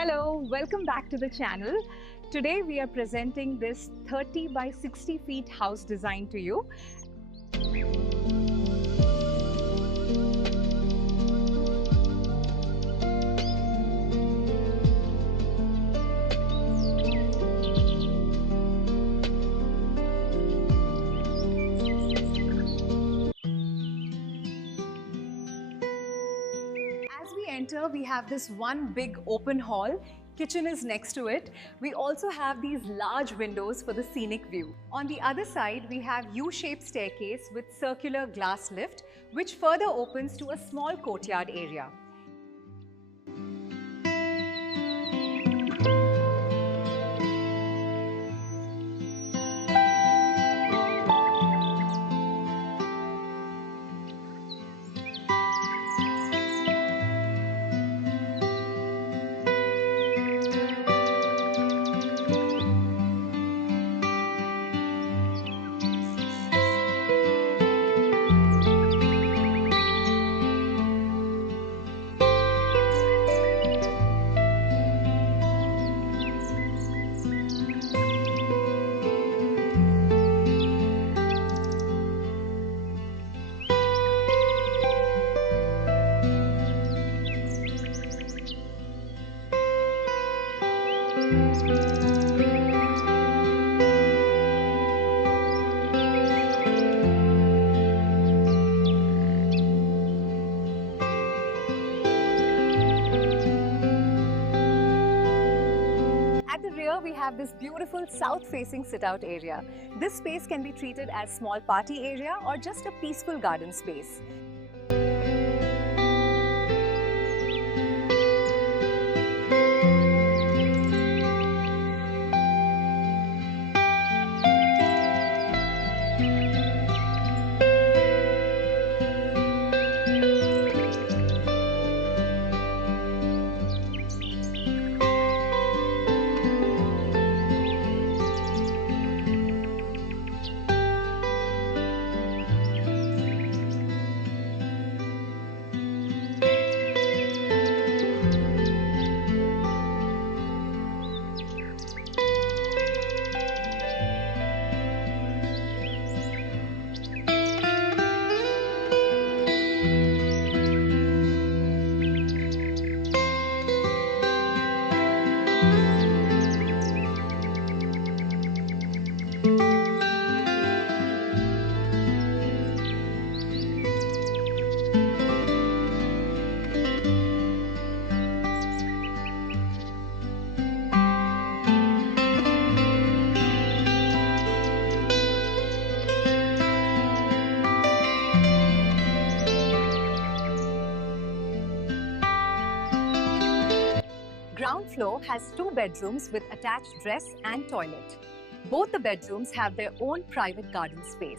Hello, welcome back to the channel. Today we are presenting this 30 by 60 feet house design to you. As we enter, we have this one big open hall. Kitchen is next to it. We also have these large windows for the scenic view. On the other side, we have U-shaped staircase with circular glass lift, which further opens to a small courtyard area. At the rear, we have this beautiful south-facing sit-out area. This space can be treated as small party area or just a peaceful garden space. Ground floor has 2 bedrooms with attached dress and toilet. Both the bedrooms have their own private garden space.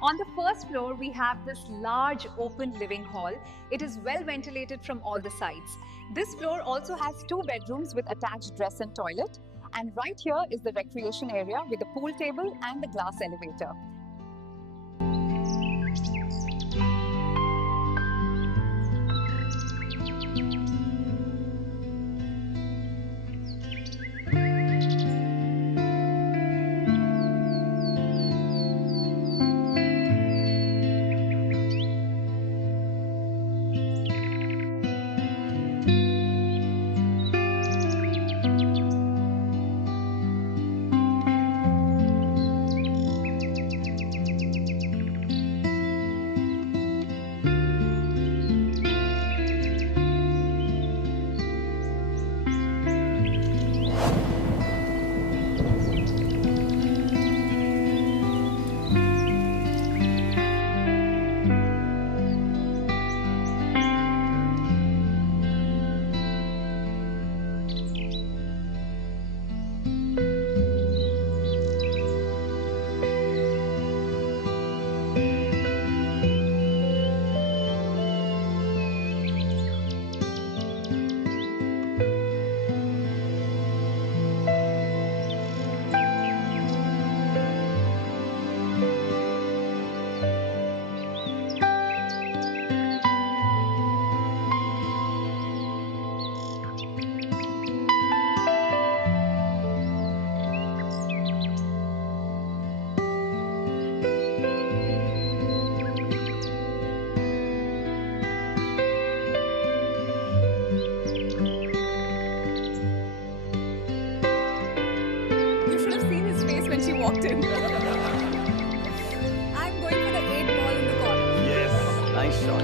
On the first floor, we have this large open living hall. It is well ventilated from all the sides. This floor also has 2 bedrooms with attached dress and toilet. And right here is the recreation area with the pool table and the glass elevator. When she walked in. I'm going for the 8 ball in the corner. Yes, nice shot.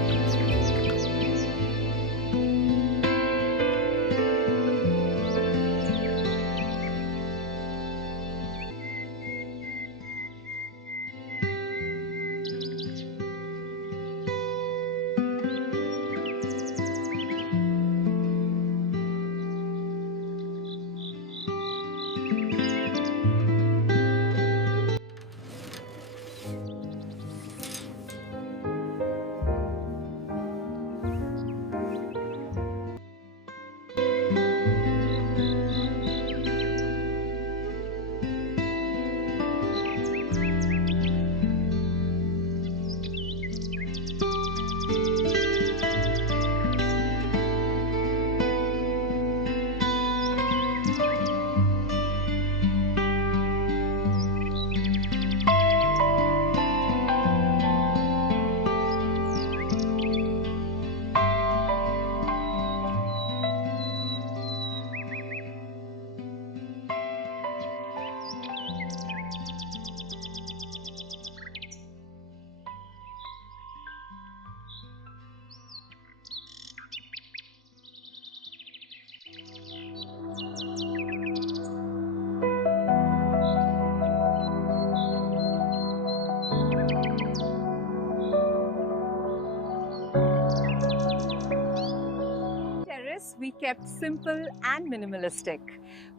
kept simple and minimalistic.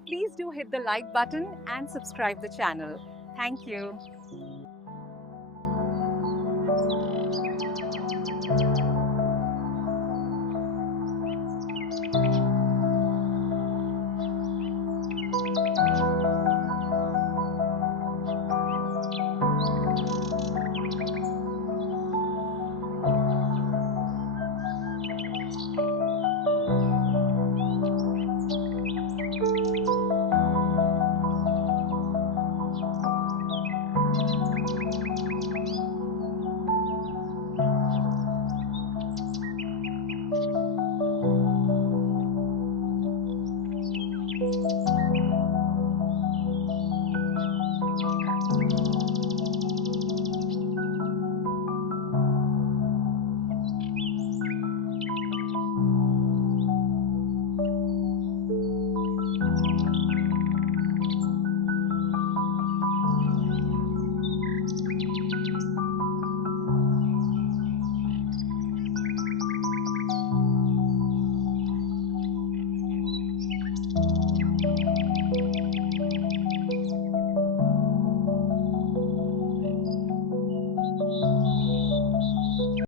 Please do hit the like button and subscribe the channel. Thank you.